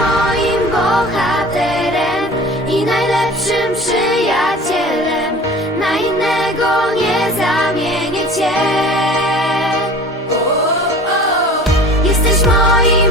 moim bohaterem i najlepszym przyjacielem. Na innego nie zamienię cię. Jesteś moim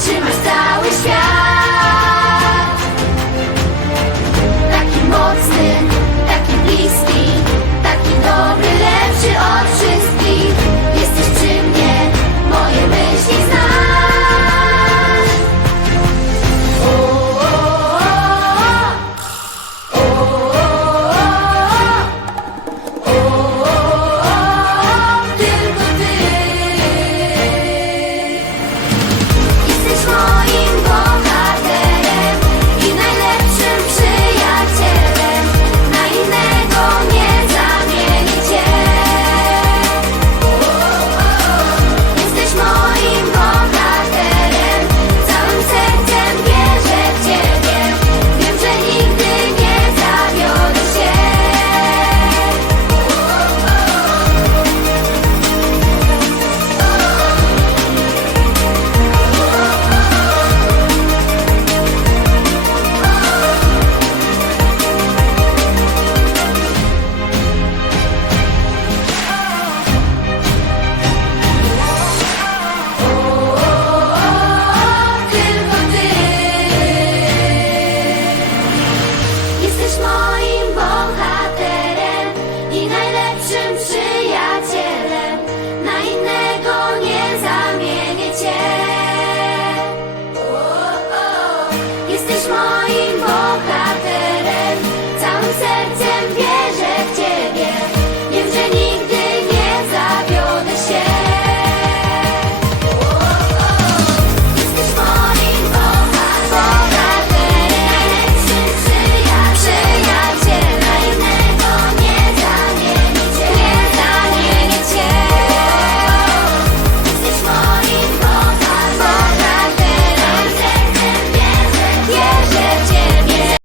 ちま Jesteś moim Bogiem.